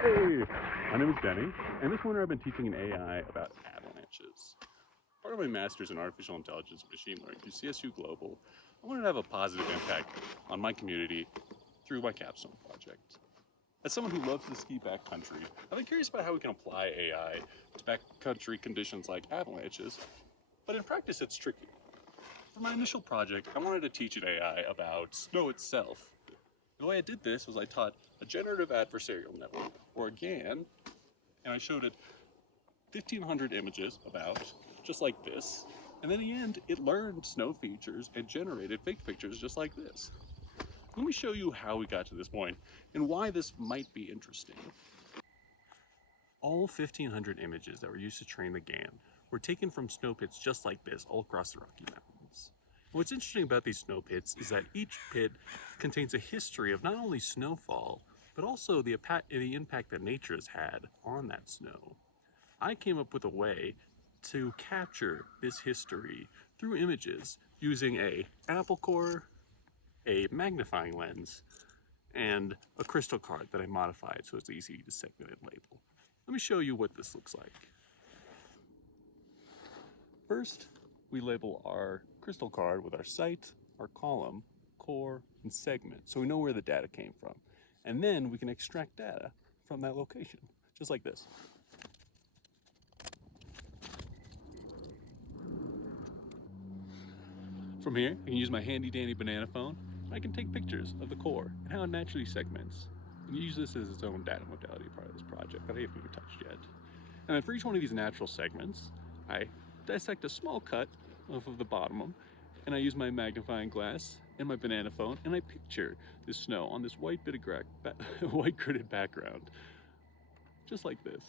Hey, my name is Denny, and this winter I've been teaching an AI about avalanches. Part of my master's in artificial intelligence and machine learning through CSU Global, I wanted to have a positive impact on my community through my capstone project. As someone who loves to ski backcountry, I've been curious about how we can apply AI to backcountry conditions like avalanches, but in practice it's tricky. For my initial project, I wanted to teach an AI about snow itself. The way I did this was I taught a generative adversarial network, or a GAN, and I showed it 1,500 images about, just like this, and then in the end, it learned snow features and generated fake pictures just like this. Let me show you how we got to this point and why this might be interesting. All 1,500 images that were used to train the GAN were taken from snow pits just like this all across the Rocky Mountains. What's interesting about these snow pits is that each pit contains a history of not only snowfall, but also the impact that nature has had on that snow. I came up with a way to capture this history through images using a Apple core, a magnifying lens, and a crystal card that I modified so it's easy to segment and label. Let me show you what this looks like. First, we label our crystal card with our site, our column, core, and segment, so we know where the data came from. And then we can extract data from that location, just like this. From here, I can use my handy dandy banana phone. I can take pictures of the core and how it naturally segments, and use this as its own data modality part of this project that I haven't even touched yet. And then for each one of these natural segments, I dissect a small cut off of the bottom of them, and I use my magnifying glass and my banana phone, and I picture the snow on this white white gridded background, just like this.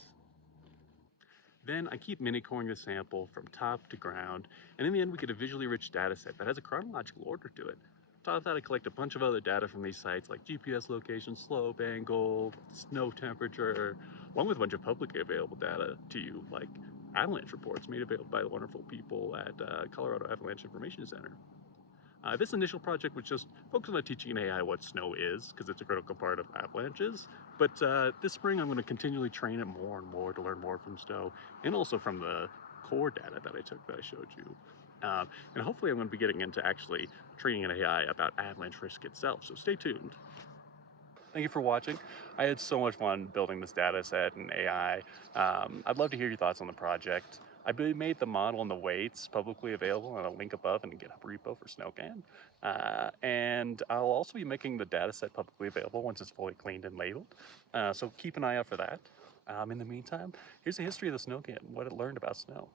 Then I keep mini-coring the sample from top to ground, and in the end we get a visually rich data set that has a chronological order to it. On top of that, I collect a bunch of other data from these sites like GPS location, slope, angle, snow temperature, along with a bunch of publicly available data to you like avalanche reports made available by the wonderful people at Colorado Avalanche Information Center. This initial project was just focused on teaching an AI what snow is, because it's a critical part of avalanches. But this spring I'm going to continually train it more and more to learn more from snow, and also from the core data that I took that I showed you. And hopefully I'm going to be getting into actually training an AI about avalanche risk itself, so stay tuned. Thank you for watching. I had so much fun building this data set and AI. I'd love to hear your thoughts on the project. I made the model and the weights publicly available on a link above in a GitHub repo for SnowCan. And I'll also be making the data set publicly available once it's fully cleaned and labeled. So keep an eye out for that. In the meantime, here's a history of the SnowCan, what it learned about snow.